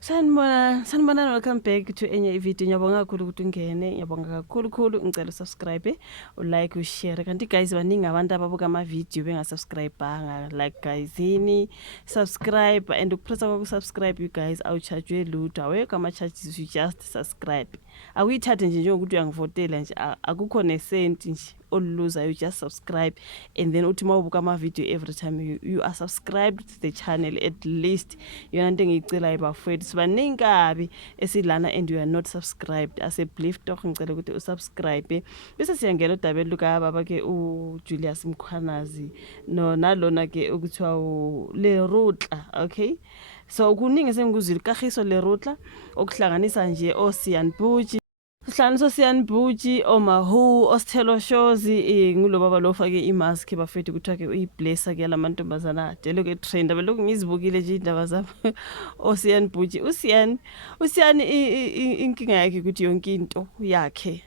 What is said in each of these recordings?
Sanibona, welcome back to enye video. Ngiyabonga kakhulu ukuthi ungene, ngiyabonga kakhulu ngicela subscribe, ulike, ushare. Kanti guys baningi abantu ababuka ama video bengasubscribanga. Like guys, subscribe and ukupressa subscribe you guys awucharge lutho. Awekho ama charges, you just subscribe. Awuyithathe nje njengokuthi uyangivotela nje, akukho nesent nje oluza, you just subscribe and then uthi mawubuka ama video every time you are subscribed to the channel at least. Yona into engiyicela ibafowethu sibaningi kabi esilana and you are not subscribed. Ase believe doch ngicela ukuthi usubscribe bese siyangena udabeni luka baba ke uJulius Mkhwanazi nalona ke ukuthiwa Lerutla. Okay, so kuningi sengikuzile kagiso Lerutla okuhlanganisa nje oSiyan Buji, Hlanso Siyan Buji, Omahu, Osthelo Shozi, ngulo baba lo fake imask bafethu kuthiwa ke uyiblessa ke lamantombazana delo ke trend abelokhu ngizibukile nje indaba zabo oSiyan Buji. uSiyan inkinga yakhe ukuthi yonke into yakhe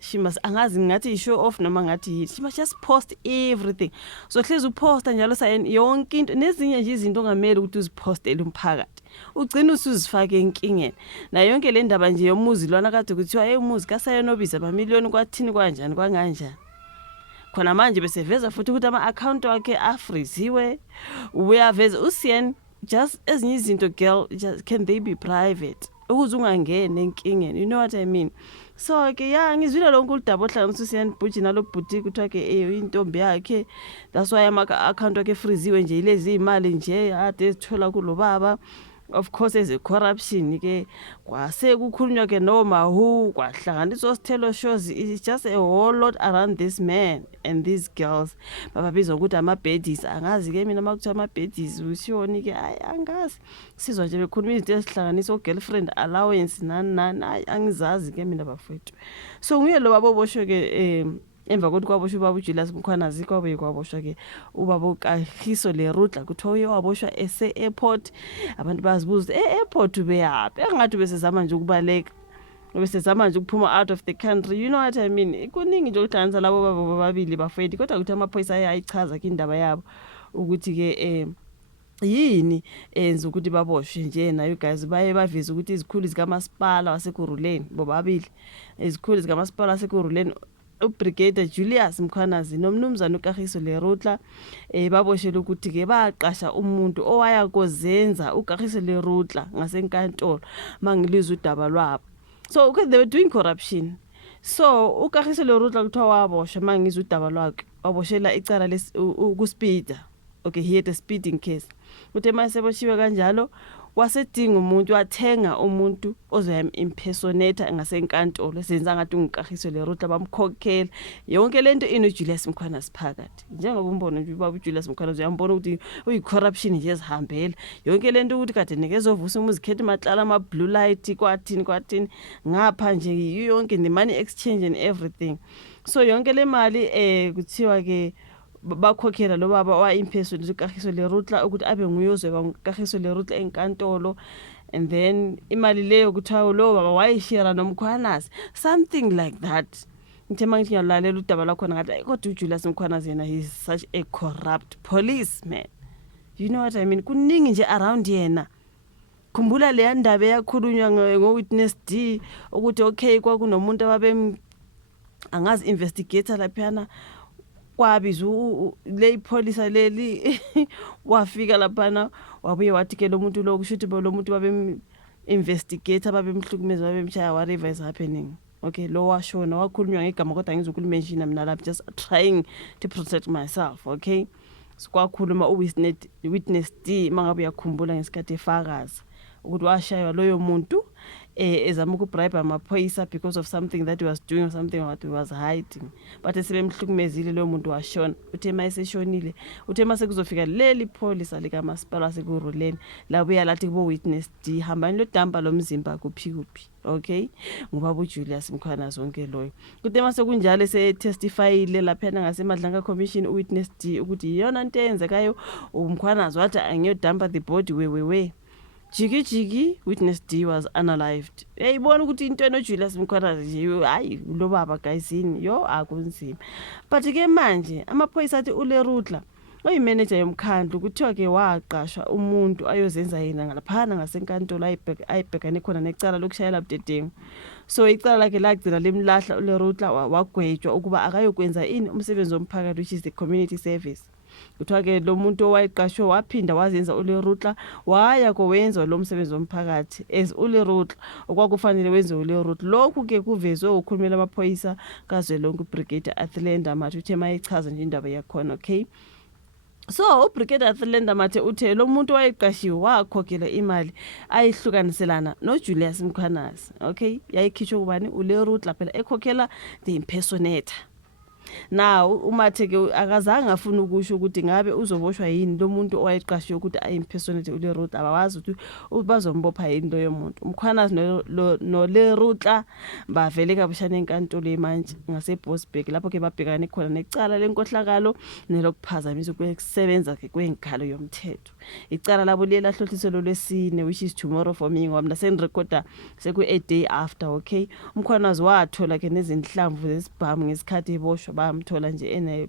she must angazi ngathi show off noma ngathi she must just post everything. So hlezi uposta njalo yonke into nezinye nje izinto ongamele ukuthi uzipostele umphakathi ugcina usuzifake enkingeni na yonke le ndaba nje yomuzi lwana kade kuthiwa hey umuzi kaSayonobisa bamiliyoni kwathini kanjani kwanganjani. Khona manje beseveza futhi ukuthi ama account wakhe afriziwe uyaveza uSiyan just ezinye izinto girl just can they be private ukuze ungangene enkingeni, you know what I mean. So ke ngizwile lonke uludaba ohlanganisa uSiyan Buji nalo boutique kuthiwa ke intombi yakhe, that's why ama account wakhe freeziwe nje ilezi imali nje ade ezithola kulo baba. Of course as a corruption ke kwase kukhulunywa ke noma who kwahlanganiswa osithelo shows. It's just a whole lot around this man and these girls baba bizwa ukuthi ama baddies. Angazi ke mina makuthiwa ama baddies usiyoni ke angazi sizwa nje bekhuluma izinto ezihlanganisa girlfriend allowance nani angizazi ke mina bafethu. So nguye lo baba oboshwe ke emva kokuthi kwaboshwa ubaba uJulius Mkhwanazi kwaboshwa ke ubaba Kagiso Lerutla kuthiwa uye waboshwa airport. Abantu bazibuza airport ubeyaphi engathi besezama nje ukubaleka besezama nje ukuphuma out of the country, you know what I mean. Kuningi nje ukuhlanganisa labo baba bababili bafethu kodwa ukuthi amaphoyisa ayayichaza ke indaba yabo ukuthi ke yini enza ukuthi baboshwe nje na you guys baye baveza ukuthi izikhulu zikamasipala waseKuruleni bobabili izikhulu zikamasipala waseKuruleni uBrigadier Julius Mkhwanazi nomnumzana uKagiso Lerutla baboshela ukuthi ke baqasha umuntu owaya kozenza uKagiso Lerutla ngasenkantolo mangilizwe udaba lwabo. So they were doing corruption. So uKagiso Lerutla kuthiwa waboshwa mangizwe udaba lwakhe waboshela icala kuspeeder. Okay, he had a speeding case. Uthe maseboshiwe kanjalo wasedinga umuntu wathenga umuntu ozoya impersonate ngasenkantolo senza ngathi uNkagiso Lerutla bamkhokhela yonke lento inoJulius Mkhwanazi phakathi. Njengoba umbona nje ubaba uJulius Mkhwanazi uyambona ukuthi uyicorruption nje ezihambela yonke lento ukuthi kade nikezovusa umuzi khethe matlala ama blue light kwathini ngapha nje yonke the money exchange and everything. So yonke le mali kuthiwa ke bakhokhela lo baba wa impersonate uKagiso Lerutla ukuthi abe nguyozwe uKagiso Lerutla enkantolo and then imali leyo kuthiwa lo baba wayishare noMkhwanazi something like that. Ngithe manje ngiyalalela udaba lakho ngathi kodwa uJulius Mkhwanazi yena he is such a corrupt policeman, you know what I mean. Kuningi nje around yena. Khumbula le ndaba yakhulunywa ngo-Witness D ukuthi okay kwakunomuntu ababe angazi investigator laphana kwabizwa le police leli wafika laphana wabuye wathi ke lo muntu lo kushuthi lo muntu babe investigator babemhlukumeza babemshaya whatever is happening. Okay, lo washona wakhulunywa ngegama kodwa ngizokulimention mina lapha just trying to protect myself. Okay, sikwakhuluma uwitness D mangabe uyakhumbula ngesikhathi efakaza ukuthi washaywa loyo muntu ezama ukubribe amaphoyisa because of something that he was doing or something what he was hiding, but esebemhlukumezile loyo muntu washona. Uthe mayeseshonile uthe mase kuzofika leli police lika masipala waseKuruleni labuya lathi kubo witness D hambani lo damba lomzimba kuphi. Okay, ngubaba uJulius Mkhwanazi zonke loyo kuthe mase kunjalo testifyile lapha ngaseMadlanga commission uwitness D ukuthi iyona into eyenzekayo uMkhwanazi wathi angiyodamba the body we jiki witness D was unalived. Ibona ukuthi into enoJulius Mkhwanazi hayi lo baba guys yo akunzima. But ke manje amaphoyisa athi uLerutla oyimanager yomkhandlu kuthiwa ke waqashwa umuntu ayozenza yena ngalaphana ngasenkantolo ayibhekane khona necala lokushayela budedengu. So icala lakhe lagcina limlahla uLerutla wagwetshwa ukuba akayokwenza ini umsebenzi womphakathi, which is the community service. Kuthiwa ke lo muntu owayeqashwe waphinda wazenza uLerutla waya kowenza lo msebenzi womphakathi as uLerutla okwakufanele wenze uLerutla. Lokhu ke kuvezwe ukhulumela amaphoyisa kazwelonke uBrigadier Athlenda Mathe uthe mayichaza nje indaba yakhona. Okay, so uBrigadier Athlenda Mathe uthe lo muntu wayeqashiwe wakhokhela imali ayihlukaniselana noJulius Mkhwanazi. Okay, yayikhishwe kubani? uLerutla phela ekhokhela the impersonator. Now uMathe ke akazange afuna ukusho ukuthi ngabe uzoboshwa yini lo muntu owayeqashiwe ukuthi ayimpersonate uLerutla. Abawazi ukuthi bazombopha yini loyo muntu. Mkhwanazi noLerutla bavele kabushana enkantolo eMantshi ngaseBosberg lapho ke babhekane khona necala lenkohlakalo nelokuphazamisa ukusebenza ke kwenkalo yomthetho. Icala labo liye lahlohliselwa lwesine, which is tomorrow for me, ngoba mina sengirecorda a day after. Okay, Mkhwanazi wathola ke nezinhlamvu zesibhamu ngesikhathi eboshwa, bamthola nje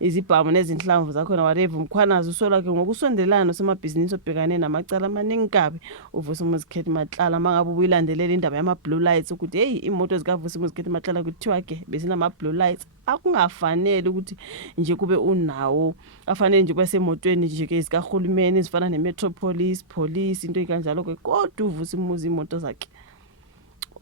izibhamu nezinhlamvu zakhona whatever. Mkhwanazi usola ke ngokusondelana nosemabhizinisi obhekane namacala amaningi kabi uVusumuzi Matlala mangabe ubuyilandelela indaba yama blue lights ukuthi hey imoto zikaVusumuzi Matlala kuthiwa ke besinama blue lights akungafanele ukuthi nje kube unawo, afanele nje kwasemotweni nje ke izikahulumeni ezifana neMetropolis police into ikanjalo ke. Kodwa uVusumuzi imoto zakhe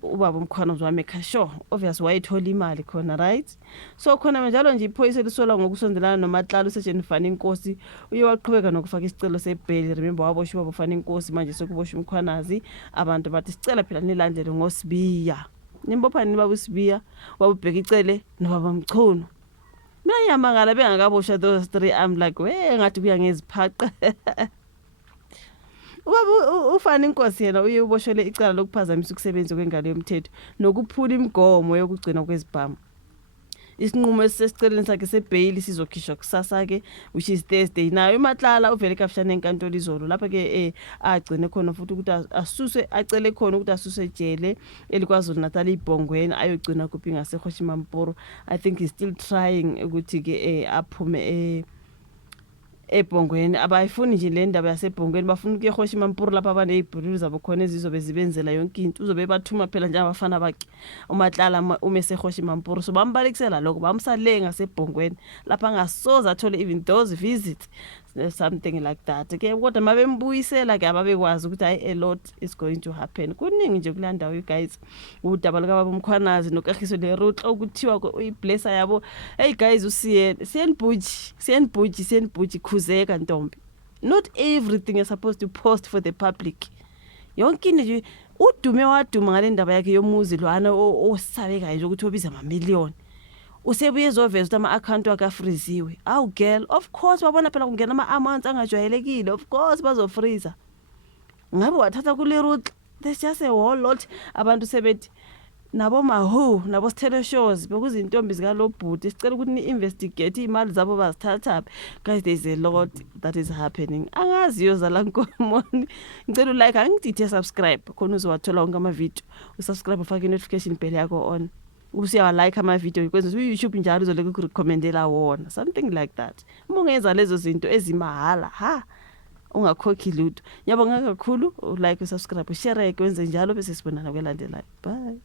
ubaba Mkhwanazi wameka sure obvious wayithola imali khona, right? So khona njalo nje iphoyisa lisola ngokusondelana noMatlala uSergeant Fani Nkosi uye waqhubeka nokufaka isicelo sebail. Remember waboshwa ubaba Fani Nkosi, manje sokuboshwa Mkhwanazi. Abantu bathi sicela phela nilandele ngoSibiya, nimbophani baba uSibiya wabubheka icele nobaba Mchunu. Mina ngiyamangala bengakaboshwa those three. I'm like we ngathi kuya ngeziphaqa. Ubaba uFani Nkosi yena uye uboshwele icala lokuphazamisa ukusebenza kwengalo yomthetho nokuphula imigomo yokugcina kwezibhamu. Isinqumo esisesiceleni sakhe sebail sizokhishwa kusasa ke, which is Thursday. Nayo uMatlala uvele kafushane enkantolo izolo lapha ke agcine khona futhi ukuthi asuswe, acele khona ukuthi asuswe ejele eliKwaZulu Natal iBhongweni ayogcina kuphi ngaseKhoshimampuru. I think he's still trying ukuthi ke aphume eBhongweni. Abayifuni nje le ndaba yaseBhongweni, bafuna ukuye eKhoshimampuru lapha abanezibhululu zabo khona ezizobe zibenzela yonke into. Uzobe bathuma phela nje abafana bakhe uMatlala uma eseKhoshimampuru. So bambalekisela lokho bamsale ngaseBhongweni lapha angasoza athole even those visits, something like that. Okay, kodwa mabembuyisela ke ababekwazi ukuthi a lot is going to happen. Kuningi nje kulandawo you guys. Udaba lika baba Mkhwanazi noKagiso Lerutla ukuthiwa uyiblesser yabo. Hey guys, Siyenbhuji khuzeka ntombi. Not everything is supposed to post for the public. Yonke nje udume waduma ngale ndaba yakhe yomuzi lwana osabekayo nje ukuthi obiza ama-million. Usebuye ezoveza ukuthi ama-account wakhe afriziwe. Aw girl, of course babona phela kungena ama-amounts angajwayelekile, of course bazofreeza. Ngabe wathatha kuLerutla, there's just a whole lot. Abantu sebethi nabo mahu nabo sithele shows bekuzintombi zikalobhuti sicela ukuthi ni-investigate imali zabo bazithatha. Guys, there's a lot that is happening. Angaziyo zala Nkomoni, ngicela ulike, angidithe subscribe khona uzowathola wonke ama-video. Usubscribe ufake i-notification bell yakho on, usiyawalike ama-video because uYouTube njalo uzoleke ukurecommendela wona, something like that. Uma ungenza lezo zinto ezimahala ungakhokhi lutho. Ngiyabonga kakhulu, ulike, usubscribe, ushare, wenze njalo bese sibonana kwelandelayo. Bye.